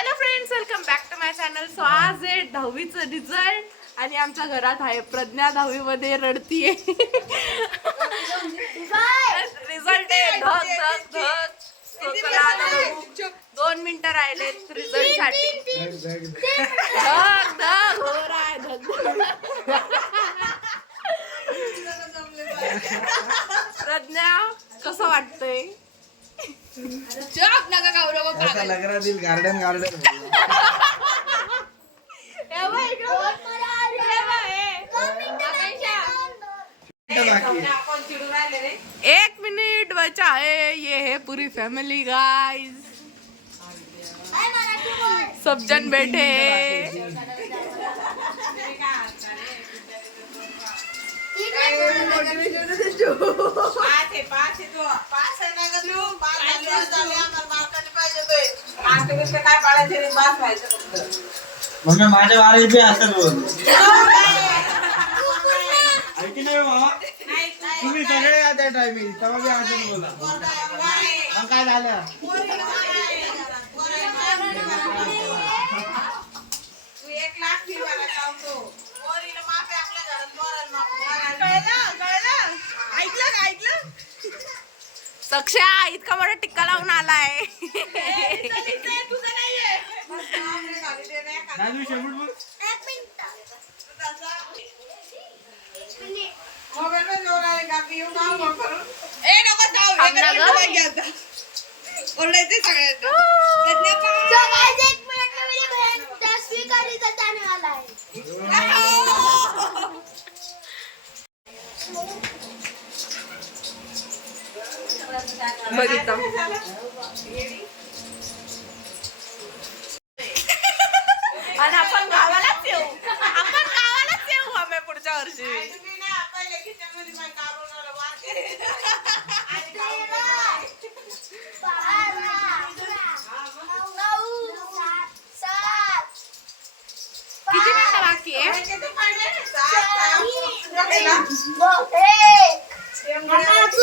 Hello friends welcome back to my channel so आज आहे दहावीचं result आणि आमच्या घरात आहे प्रज्ञा दहावीमध्ये रडतीये. रिझल्ट आहे. धक धक So, चला आता बघू. दोन मिनिटं राहिलेत रिझल्टसाठी. हो प्रज्ञा कसं वाटतंय? चॉप नका गाऊ नको ऐसा लग रहा दिल गार्डन गार्डन एक मिनिट बचा है ये है पूरी फैमिली गाइस सब जन बैठे हैं। मम्मी माझ्या वारे बी बोल ऐकी नाही मामा तुम्ही सगळे या त्या टायमिंग तेव्हा बी बोला. मग काय झालं? सक्षा इतका मोठा टिक्का लावून आलाय. राजू शेपूट बोल बघितलं आणि आपण गावालाच येऊ. आपण गावालाच येऊ आम्ही पुढच्या वर्षी. किती मिनिटं बाकी आहे?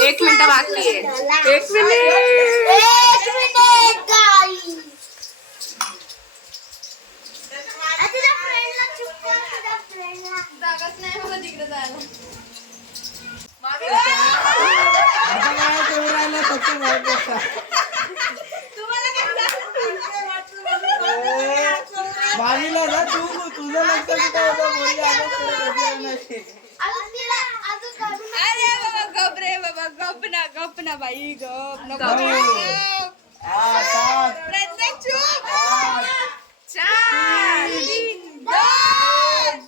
एक मिनिट बाकी आहे एक मिनिट. बावीला ना तू तुझं लक्ष कुठं होतं बोलली अगं तुला कधी नाही. अरे बाबा गप रे बाबा गप ना गप ना बाई गप नको जाऊ. गप. हा, सात, प्रज्ञा चूप आठ. चार तीन, दोन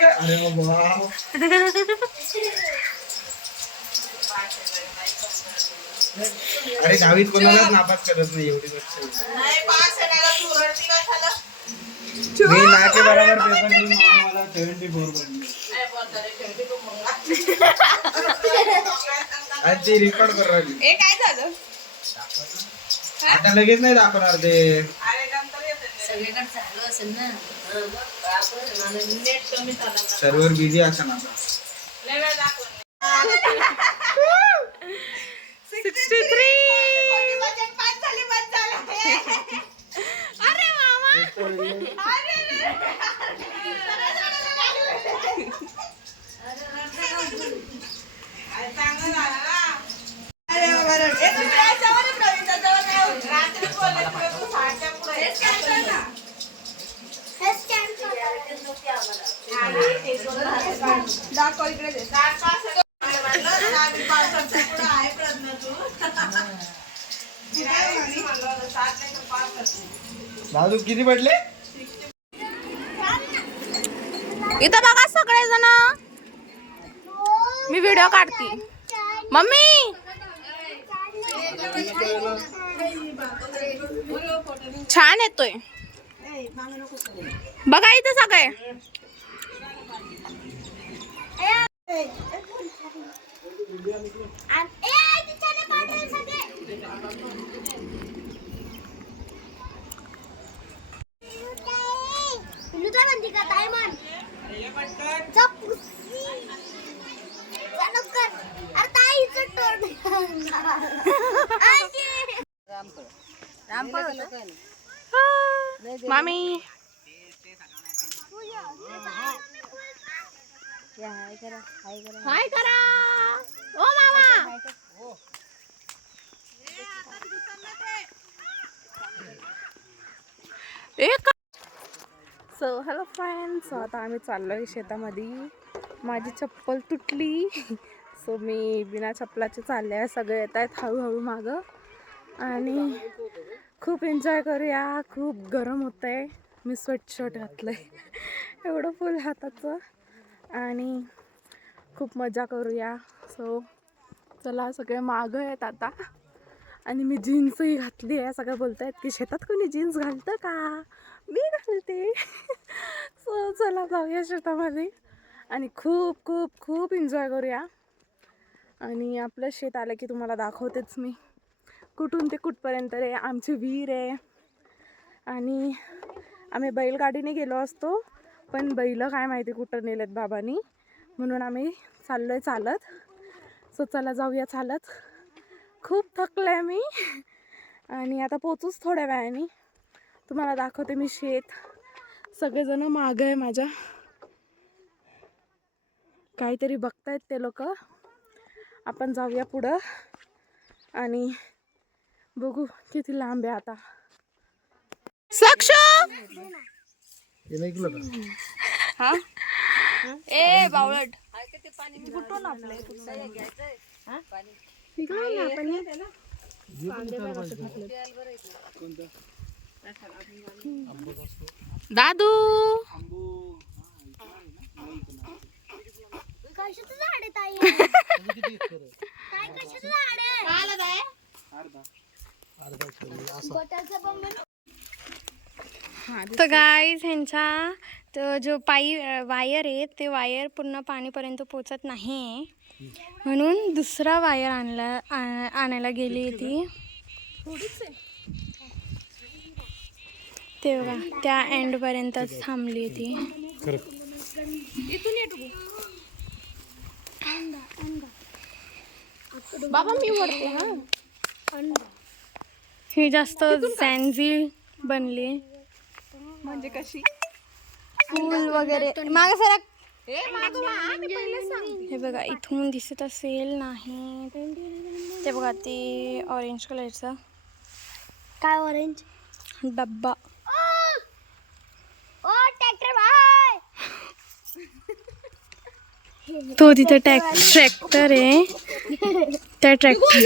काय अरे दहावीत कोणालाच नापास करत नाही एवढी गोष्ट मी नाके बरोबर पेपर लिहून मला- सेव्हन्टी फोर पडले आज ती रेकॉर्ड करू राहिली हे काय झालं? आता लगेच नाही दाखवणार ते. सर्व्हर बिझी असं ना? Sixty three. अरे मामा. दाखव इकडे दे. दादू किती पडले? इथं बघा सगळे जण मी व्हिडिओ काढते. मम्मी! छान येतोय. बघा इथं सगळे पिल्लू काय म्हणते का काय म्हण जा पुसी. हा. मामी हाय करा ओ मामा सो हॅलो फ्रेंड्स आता आम्ही चाललो आहे शेतामध्ये. माझी चप्पल तुटली. सो मी बिना चप्पलाचे चालले आहे. सगळे येत आहेत हळूहळू मागं. आणि खूप एन्जॉय करूया. खूप गरम होतं आहे मी स्वेटशर्ट घातलं आहे एवढं फुल हाताचं. आणि खूप मजा करूया. सो चला सगळे मागं आहेत आता. आणि मी जीन्सही घातली आहे सगळं बोलत आहेत की शेतात कोणी जीन्स घालतं का? मी घालते. सो चला जाऊया शेतामध्ये. आणि खूप खूप खूप एन्जॉय करूया. आणि आपलं शेत आलं की तुम्हाला दाखवतेच मी. कुठून ते कुठपर्यंत रे? आमची विहीर आहे. आणि आम्ही बैलगाडीने गेलो असतो पण बैल काय माहिती कुठं नेलेत बाबांनी. म्हणून आम्ही चाललो आहे चालत. सो चला जाऊया चालत. थकलं आहे मी. आणि आता पोचूच थोड्या वेळाने. तुम्हाला दाखवते मी शेत. सगळेजण मागं आहे माझ्या. काहीतरी बघतायत ते लोक. आपण जाऊया पुढं. आणि बघू किती लांब आहे आता. साक्ष! हा ए बावळट. निघालो ना आपण दादू! आहे आहे. तर गाईज ह्यांचा तो जो पाई वायर आहे ते वायर पूर्ण पाणीपर्यंत पोचत नाही म्हणून दुसरा वायर आणला आणायला गेली ती. ते बघा त्या एंडपर्यंतच थांबली ती. बाबा मी वरते हा. ही जास्त सॅन्झी बनली. म्हणजे कशी? फूल वगैरे. माग मागवा हा, बघा इथून दिसत असेल नाही. ते बघा ते ऑरेंज कलरचा काय ऑरेंज डब्बा. ओ! ट्रॅक्टर भाई! तो तिथे टॅक ट्रॅक्टर आहे. त्या ट्रॅक्टर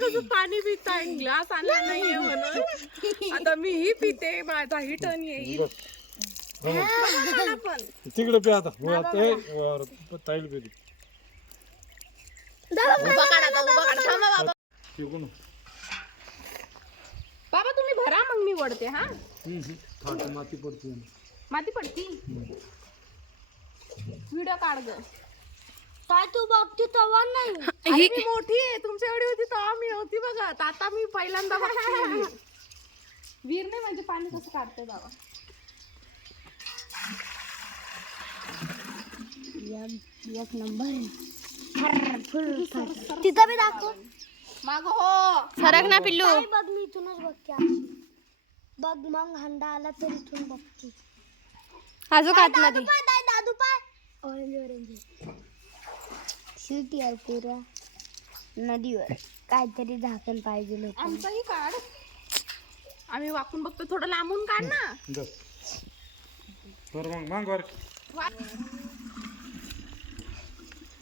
कसं पाणी पिताय. ग्लास आणला नाहीये म्हणून. आता मीही पिते माझाही टर्न येईल. तिकडे पे आता. हो आता ए, वर, ताईल पे दे. उभा काढा आता, उभा काढा. थांबा बाबा. तुम्ही भरा मग मी वडते हा? हम्म, हम्म. फाटी माती पडते. माती पडती? व्हिडिओ काढ ग. काय तू बघते तेव्हा नाही? अरे मी मोठी आहे. तुमच्या एवढी होती तेव्हा मी होती बघा. आता मी पहिल्यांदा बघते. नाही म्हणजे पाणी कसं काढते बाबा? एक नंबर तिथं बी दाखव. माग हो. सरक ना पिल्लू. बघ मी इथूनच बघते. बघ मग हंडा आला तर इथून बघते. अजून आतमध्ये. पाय ताई दादू पाय. ऑरेंज ऑरेंज शिटी आहे पुरा. नदीवर. काहीतरी झाकण पाहिजे आमचाही काढ. आम्ही वाकून बघतो थोडं लांबून काढ ना. बरं मग मांग वर.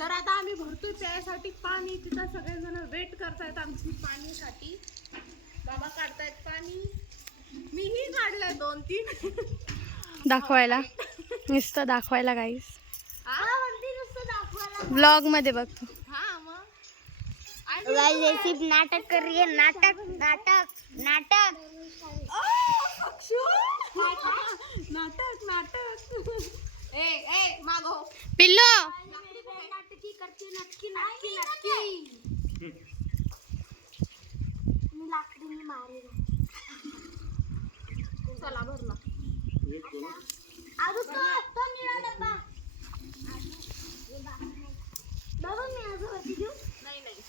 तर आता आम्ही भरतोय प्यायसाठी पाणी. तिथं सगळेजण वेट करतायत आमची पाणीसाठी. बाबा काढतायत पाणी. मीही काढलंय दोन तीन. दाखवायला. नुसतं दाखवायला हा दाखवायला. ब्लॉगमध्ये बघ तू. हा मग. गाइस ऐसी नाटक कर रही है नाटक नाटक नाटक नाटक. नाटक ए ए मागो पिल्लू! करते नक्की नक्की नक्की. मी लाकडीने मारेल चला भरला. अजून तो तो निळा डब्बा. बाबा मी असं वरती घेऊ? नाही नाही.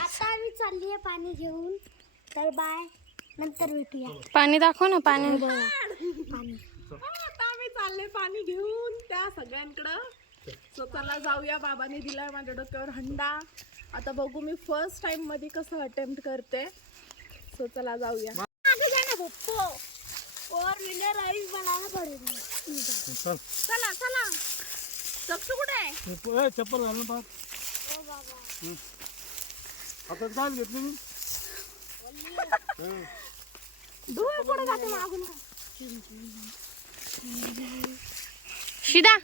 आता आम्ही चालली आहे पाणी घेऊन. तर बाय. नंतर भेटूया. पाणी दाखव ना पाणी. पाणी. आता आम्ही चालले पाणी घेऊन त्या सगळ्यांकडं. सो चला जाऊया बाबाने दिलाय माझ्या डोक्यावर हंडा. आता बघू मी फर्स्ट टाइममध्ये कसं अटेम्प्ट करते. सो चला जाऊया फोर व्हीलर आई चला. चला चपसू कुठे आहे? चप्पल घालून पाहत ओ बाबा. हातात काय घेतली मी. धुळे पुढे जाते मागून. शिदा.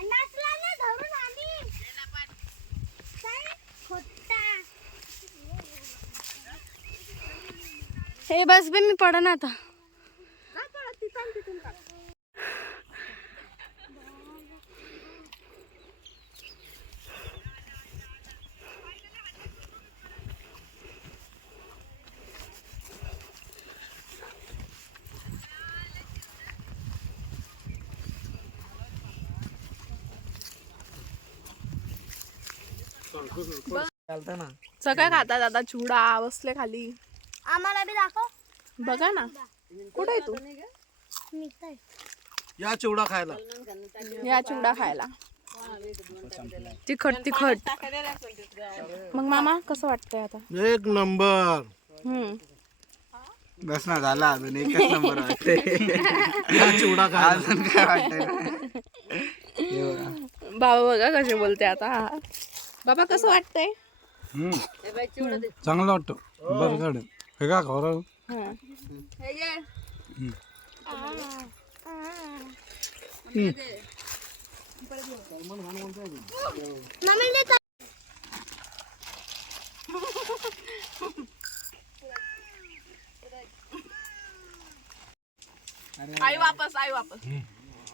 ना हे बस बे मी पडन आता. चालतं ना. सगळं खातात आता चिवडा बसले खाली. आम्हाला बी दाखव. बघा ना. कुठे आहे तू? या चिवडा खायला. या चिवडा खायला. तिखट तिखट. मग मामा कसं वाटतंय आता? एक नंबर. हम्म. बस ना झाला अजून एकच नंबर वाटते चिवडा खायला. अजून काय वाटतंय बाबा बघा कसे बोलते आता. बाबा कसं वाटतंय? चांगलं वाटतं. बरं हे. का खबर हा. दे तर. आई वापस आई वापस.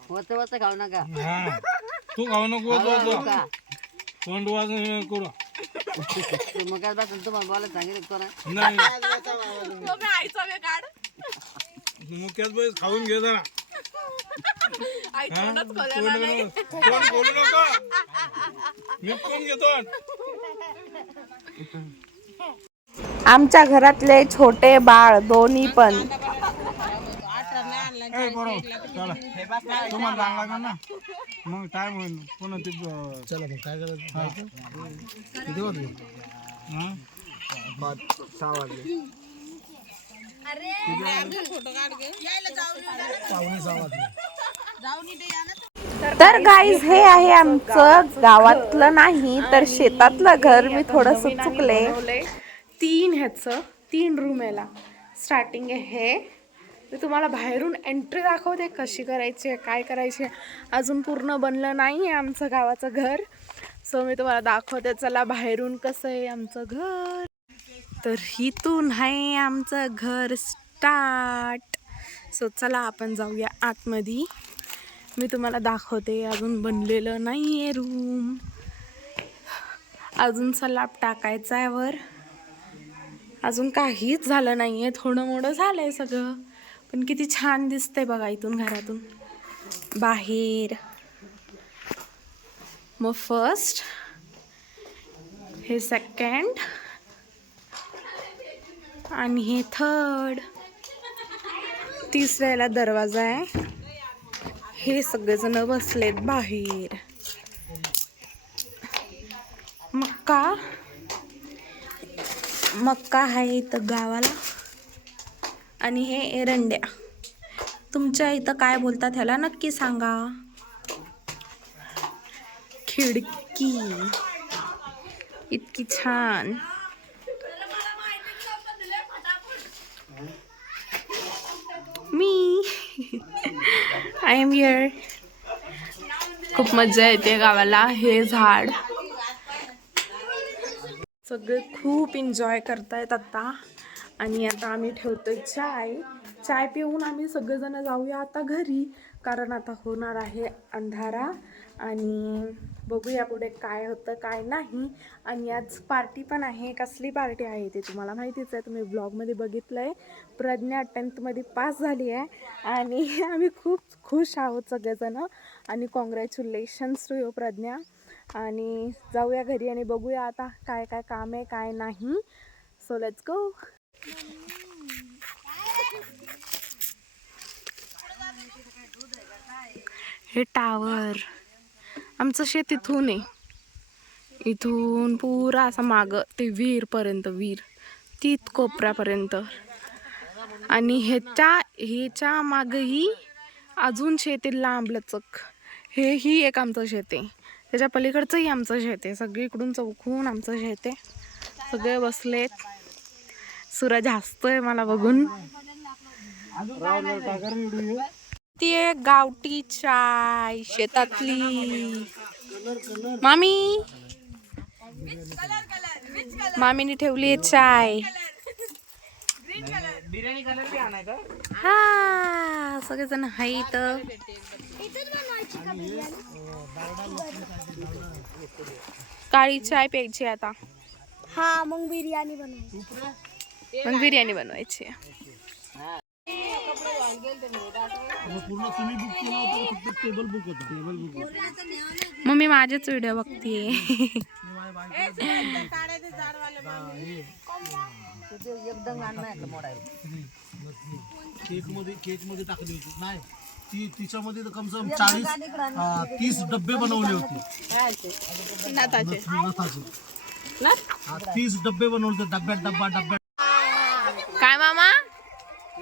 वरचं वरचं खाऊ नका. तू खाऊ नको का तोंड वाजून करू मग काय तुम्हाला बोला सांगितलं नाही? तो मी आईचा वे काढ. मुख्यात बैस खाऊन घे जरा. आई हा? तोंडच तोंड खोलेला नाही नको. तोंड बोलू नका. मी कोण घेतो आमच्या घरातले छोटे बाळ दोन्ही पण. तुम्हाला जायला लागेल ना. मग टाइम होईल. पुन्हा ते चला मग काय करायचं? किती वाजले हा? सहा वाजले. पावणे सहा वाजले. तर गाईज हे आहे आमचं गावातलं नाही तर शेतातलं घर मी थोडस चुकले. तीन ह्याचं तीन रूम याला. स्टार्टिंग आहे हे. मी तुम्हाला बाहेरून एंट्री दाखवते कशी करायची आहे काय करायची आहे. अजून पूर्ण बनलं नाही आहे आमचं गावाचं घर. सो मी तुम्हाला दाखवते चला बाहेरून कसं आहे आमचं घर. तर इथून आहे आमचं घर स्टार्ट सो चला आपण जाऊया आतमध्ये मी तुम्हाला दाखवते अजून बनलेलं नाही आहे रूम अजून सलाप टाकायचा आहे वर. अजून काहीच झालं नाही आहे थोडं मोडं झालं आहे सगळं. पण किती छान दिसतंय बघा इथून घरातून. बाहेर. मग फर्स्ट हे सेकंड आणि हे थर्ड तिसऱ्याला दरवाजा आहे. हे सगळेजण बसलेत बाहेर. मक्का. मक्का आहे इथं गावाला. आणि हे एरंड्या. तुमच्या इथं काय बोलतात ह्याला नक्की सांगा. खिडकी. इतकी छान. मी. आय एम हिअर खूप मजा येते गावाला. हे झाड. सगळे खूप एन्जॉय करतायत आता. आणि आता आम्ही ठेवतो चाय. चाय पिऊन आम्ही सगळेजण जाऊया आता घरी कारण आता होणार आहे अंधारा. आणि बघूया पुढे काय होतं काय नाही. आणि आज पार्टी पण आहे. कसली पार्टी आहे ते तुम्हाला माहितीच आहे. तुम्ही ब्लॉगमध्ये बघितलं आहे प्रज्ञा टेन्थमध्ये पास झाली आहे. आणि आम्ही खूप खुश आहोत सगळेजणं. आणि कॉंग्रॅच्युलेशन्स टू यू प्रज्ञा. आणि जाऊया घरी आणि बघूया आता काय काय काम आहे काय नाही. सो लेट्स गो हे टावर. आमचं शेत इथून आहे. इथून पुरा असा माग ते विहीरपर्यंत विहीर. तीत कोपऱ्यापर्यंत. आणि ह्याच्या ह्याच्या मागही अजून शेत आहे लांब लचक. हे ही एक आमचं शेत आहे. त्याच्या पलीकडचंही आमचं शेत आहे. सगळीकडून चौकून आमचं शेत आहे. सगळे बसलेत. सूरज हसतोय मला बघून. ती आहे गावठी चाय शेतातली. मामी. मामीने ठेवली आहे चाय. हा सगळेजण तर काळी चाय प्यायची आता. हा मग बिर्याणी बनवायची. मग बिर्याणी बनवायची मम्मी माझेच व्हिडिओ बघतीये. केकमध्ये केकमध्ये टाकली होती नाही ती तिच्यामध्ये तर कम से कम चाळीस तीस डब्बे बनवले होते तीस डब्बे बनवले होते. डब्यात डब्बा डब्यात काय मामा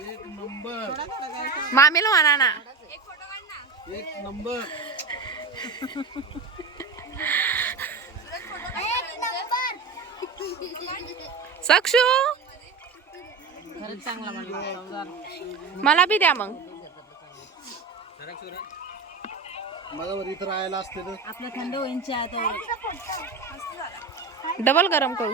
एक नंबर मामीला म्हणा ना. एक नंबर सक्षू? मला बी द्या मग. मला इथं राहायला असते तर. आपलं थंड चहा डबल गरम करू.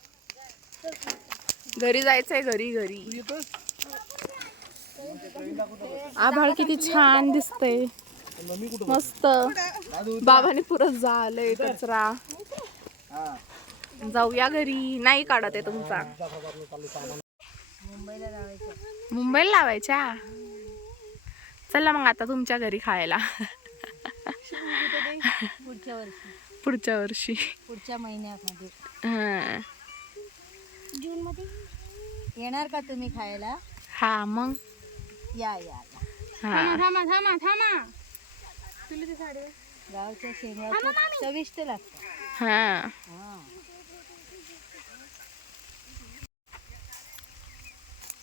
घरी जायचंय घरी घरी. आभाळ किती छान दिसतंय. मस्त. बाबाने पुरत झालंय कचरा. जाऊया घरी. नाही काढत आहे तुमचा. मुंबईला लावायच्या? चला मग आता तुमच्या घरी खायला. पुढच्या वर्षी. पुढच्या वर्षी. पुढच्या महिन्यामध्ये. हा. जून मध्ये येणार का तुम्ही खायला? हा मग? या या या. हा. थांबा थांबा थांबा गावच्या शेंगा खूप चविष्ट लागतात हा. हा.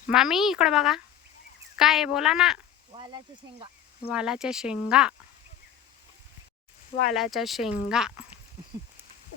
मामी इकडे बघा. काय आहे? बोला ना. वालाच्या शेंगा. वालाच्या शेंगा. वालाच्या शेंगा.